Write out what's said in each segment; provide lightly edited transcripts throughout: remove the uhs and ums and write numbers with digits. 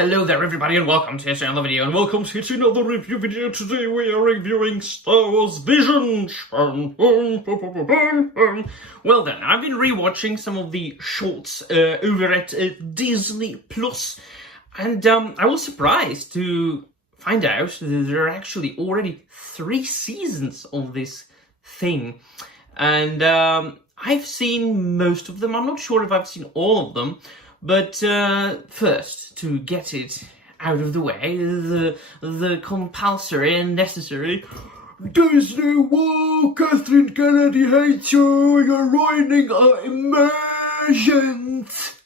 hello there everybody and welcome to yet another video and welcome to another review video. Today we are reviewing Star Wars Visions. Well then, I've been rewatching some of the shorts over at Disney Plus, and I was surprised to find out that there are actually already 3 seasons of this thing. And I've seen most of them. I'm not sure if I've seen all of them. But first, to get it out of the way, the compulsory and necessary Disney War, Kathleen Kennedy hates you, you're ruining our immersions.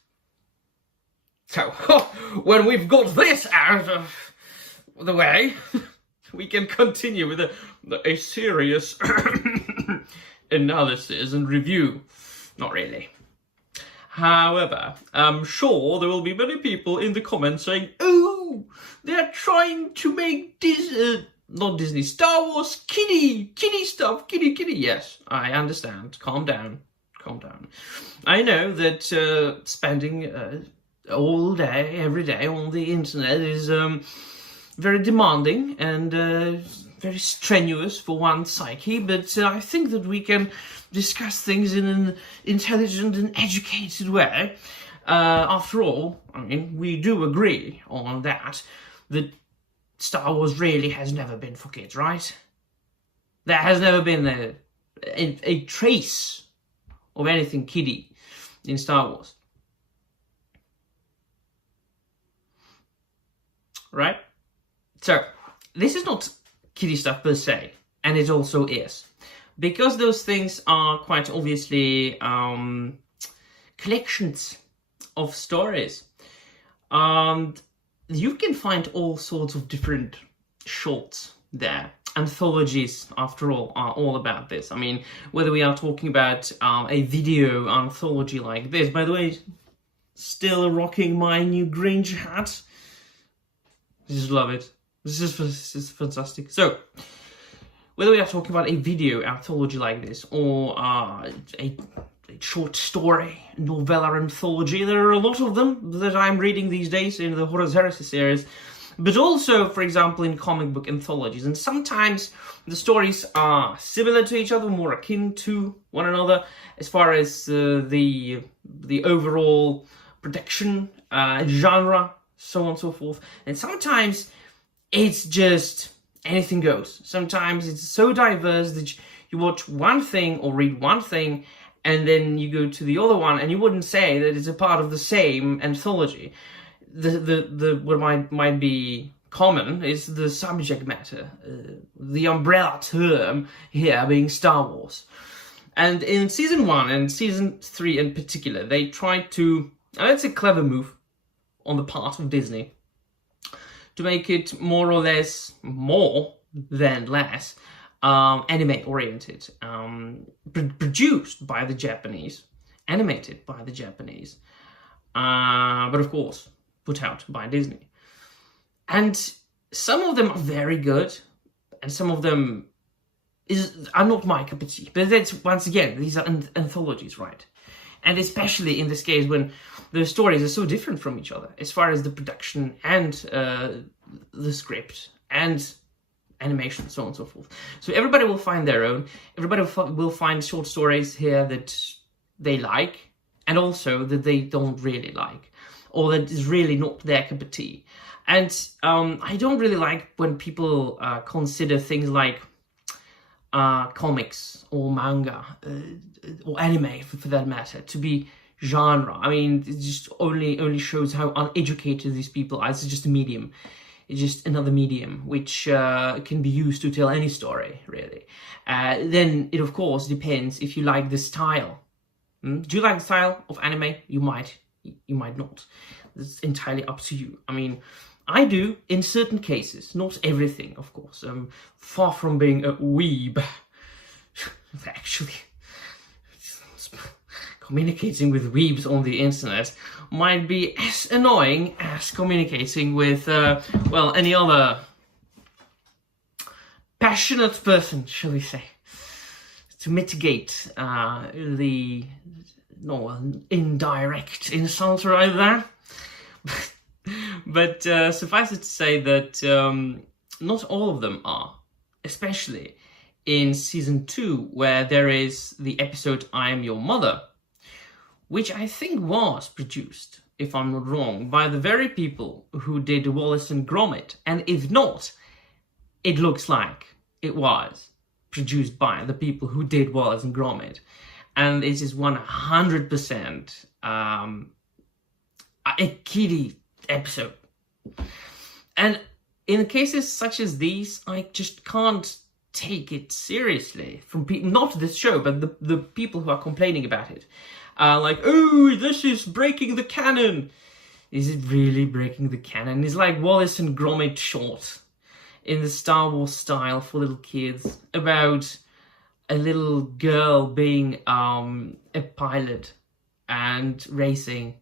So, when we've got this out of the way, we can continue with a serious analysis and review. Not really. However, I'm sure there will be many people in the comments saying, "Oh, they're trying to make not Disney, Star Wars kiddie stuff, kiddie." Yes, I understand. Calm down. I know that spending all day, every day on the internet is very demanding and very strenuous for one's psyche, but I think that we can discuss things in an intelligent and educated way. After all, I mean, we do agree on that Star Wars really has never been for kids, right? There has never been a trace of anything kiddie in Star Wars. Right? So, this is not kiddie stuff per se, and it also is. Because those things are quite obviously collections of stories. And you can find all sorts of different shorts there. Anthologies, after all, are all about this. I mean, whether we are talking about a video anthology like this. By the way, still rocking my new Grinch hat. I just love it. This is fantastic. So, whether we are talking about a video anthology like this or a short story novella anthology, there are a lot of them that I'm reading these days in the Horus Heresy series, but also, for example, in comic book anthologies. And sometimes the stories are similar to each other, more akin to one another, as far as the overall production, genre, so on and so forth. And sometimes it's just anything goes. Sometimes it's so diverse that you watch one thing or read one thing and then you go to the other one and you wouldn't say that it's a part of the same anthology. What might be common is the subject matter, the umbrella term here being Star Wars. And in season 1 and season 3 in particular, they tried to, and it's a clever move on the part of Disney, to make it more or less, more than less, anime-oriented. Produced by the Japanese, animated by the Japanese, but of course, put out by Disney. And some of them are very good, and some of them are not my cup of tea. But that's, once again, these are anthologies, right? And especially in this case when the stories are so different from each other as far as the production and the script and animation, so on and so forth. So everybody will find their own. Everybody will find short stories here that they like and also that they don't really like, or that is really not their cup of tea. And I don't really like when people consider things like comics or manga or anime, for that matter, to be genre. I mean, it just only shows how uneducated these people are. It's just a medium. It's just another medium which can be used to tell any story, really. Then it, of course, depends if you like the style. Do you like the style of anime? You might not. It's entirely up to you. I mean, I do in certain cases, not everything, of course. Far from being a weeb. Actually, communicating with weebs on the internet might be as annoying as communicating with, well, any other passionate person, shall we say. To mitigate the indirect insult right there. But suffice it to say that not all of them are, especially in season 2, where there is the episode I Am Your Mother, which I think was produced, if I'm not wrong, by the very people who did Wallace and Gromit. And if not, it looks like it was produced by the people who did Wallace and Gromit. And this is 100% a kiddie episode. And in cases such as these, I just can't take it seriously from people, not this show, but the people who are complaining about it. Like, oh, this is breaking the canon. Is it really breaking the canon? It's like Wallace and Gromit short in the Star Wars style for little kids about a little girl being a pilot and racing.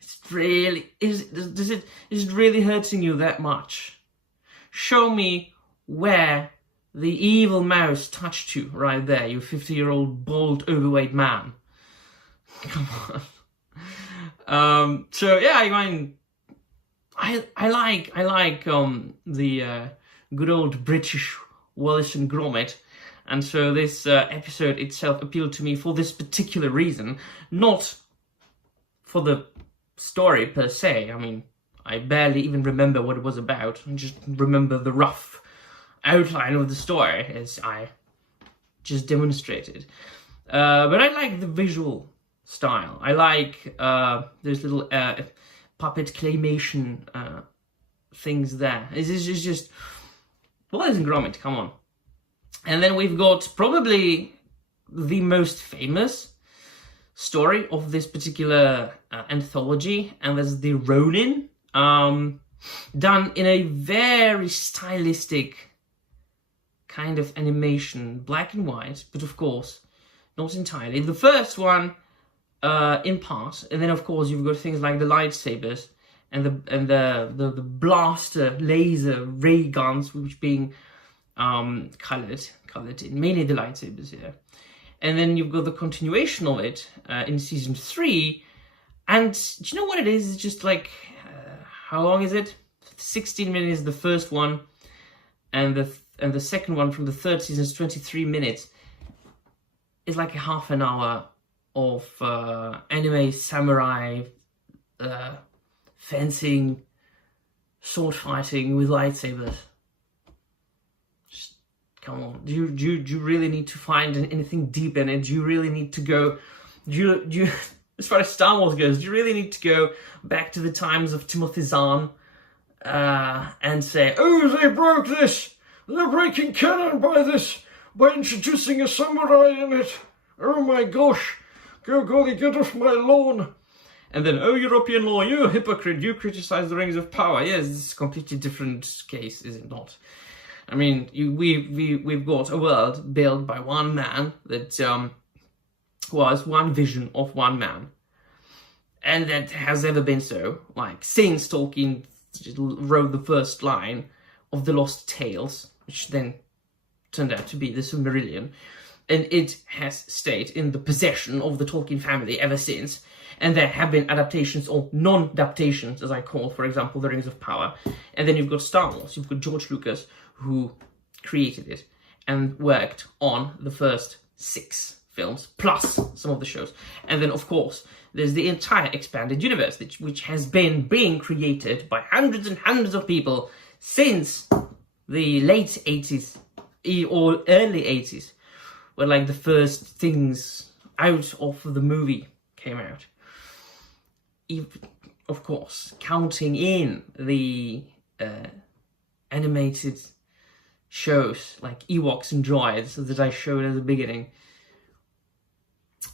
It's really, is it really hurting you that much? Show me where the evil mouse touched you right there, you 50-year-old bald overweight man. Come on. So yeah, I mean, I like the good old British Wallace and Gromit, and so this episode itself appealed to me for this particular reason, not for the story per se. I mean, I barely even remember what it was about. I just remember the rough outline of the story as I just demonstrated. But I like the visual style. I like those little puppet claymation things there. It's just Wallace and Gromit, come on. And then we've got probably the most famous story of this particular anthology, and that's the Ronin, done in a very stylistic kind of animation, black and white, but of course not entirely. The first one in part, and then of course you've got things like the lightsabers and the blaster laser ray guns, which being colored in, mainly the lightsabers here. And then you've got the continuation of it in season 3. And do you know what it is? It's just like, how long is it? 16 minutes the first one, and the second one from the third season is 23 minutes. It's like a half an hour of anime samurai fencing, sword fighting with lightsabers. Just come on. Do you really need to find anything deep in it? Do you really need to go? Do you as far as Star Wars goes, do you really need to go back to the times of Timothy Zahn and say, oh, they broke this. They're breaking canon by introducing a samurai in it. Oh my gosh. Go, golly, get off my lawn. And then, oh, European law, you hypocrite, you criticize the Rings of Power. Yes, this is a completely different case, is it not? I mean, we've got a world built by one man that was one vision of one man. And that has ever been so, like, since Tolkien wrote the first line of the Lost Tales, which then turned out to be the Silmarillion. And it has stayed in the possession of the Tolkien family ever since. And there have been adaptations or non-adaptations, as I call, for example, The Rings of Power. And then you've got Star Wars. You've got George Lucas, who created it and worked on the first 6 films, plus some of the shows. And then, of course, there's the entire expanded universe, which has been being created by hundreds and hundreds of people since the late 80s or early 80s. When like the first things out of the movie came out. Of course, counting in the animated shows like Ewoks and Droids that I showed at the beginning.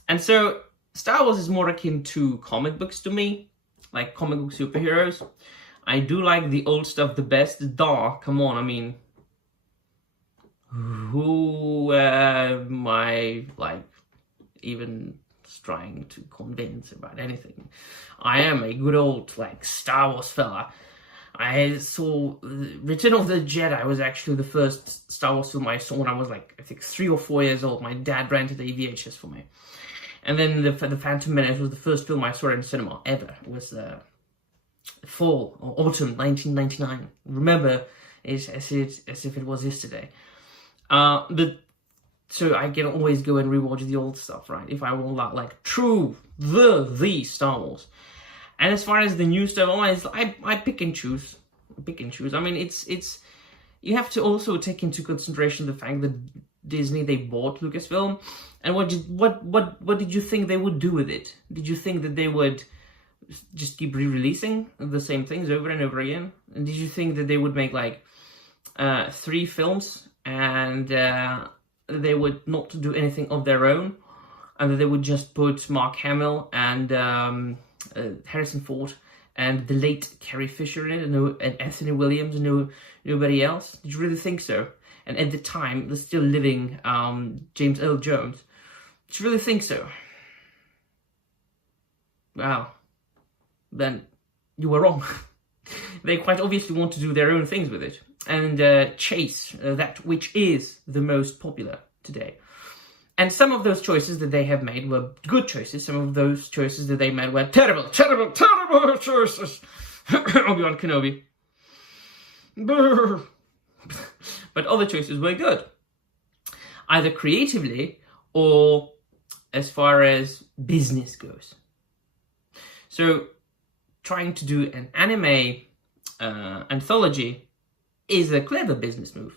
And so Star Wars is more akin to comic books to me, like comic book superheroes. I do like the old stuff the best. Duh, come on, I mean, who am I, like, even trying to convince about anything? I am a good old, like, Star Wars fella. I saw Return of the Jedi was actually the first Star Wars film I saw when I was, like, I think 3 or 4 years old. My dad rented a VHS for me. And then the Phantom Menace was the first film I saw in cinema ever. It was fall or autumn 1999. Remember it as if it was yesterday. But so I can always go and rewatch the old stuff, right? If I want like true the Star Wars. And as far as the new stuff, I pick and choose. I mean, it's you have to also take into consideration the fact that Disney, they bought Lucasfilm, and what did you think they would do with it? Did you think that they would just keep re-releasing the same things over and over again? And did you think that they would make like 3 films and they would not do anything of their own, and that they would just put Mark Hamill and Harrison Ford and the late Carrie Fisher in it, and Anthony Williams, and nobody else? Did you really think so? And at the time, the still living James Earl Jones. Did you really think so? Wow. Then you were wrong. They quite obviously want to do their own things with it and chase that which is the most popular today. And some of those choices that they have made were good choices. Some of those choices that they made were terrible choices. Obi-Wan Kenobi. But other choices were good, either creatively or as far as business goes. So trying to do an anime anthology is a clever business move,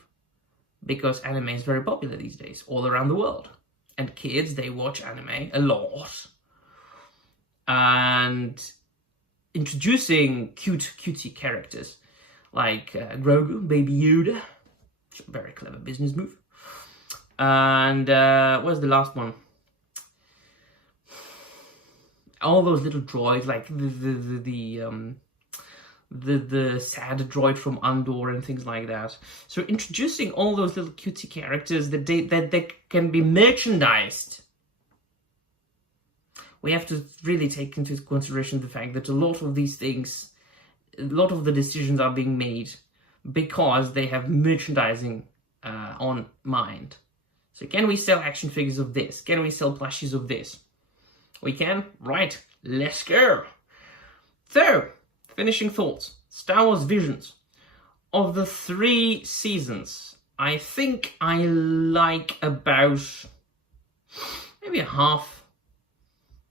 because anime is very popular these days all around the world, and kids, they watch anime a lot. And introducing cutie characters like Grogu, Baby Yoda, very clever business move. And what's the last one? All those little droids, like the sad droid from Andor and things like that. So introducing all those little cutie characters that they can be merchandised. We have to really take into consideration the fact that a lot of these things, a lot of the decisions are being made because they have merchandising on mind. So can we sell action figures of this? Can we sell plushies of this? We can? Right, let's go. So, finishing thoughts. Star Wars Visions. Of the 3 seasons, I think I like about maybe a half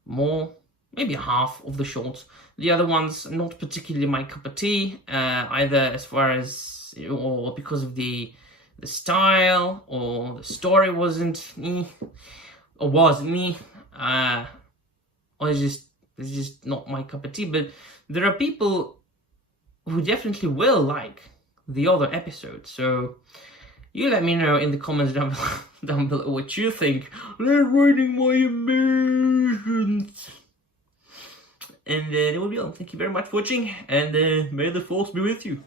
more, maybe a half of the shorts. The other ones, not particularly my cup of tea, either as far as, or because of the style, or the story wasn't me, or wasn't me, or it's just not my cup of tea. But there are people who definitely will like the other episodes, so you let me know in the comments down below what you think. They're ruining my emotions. And that will be all. Thank you very much for watching, and may the force be with you.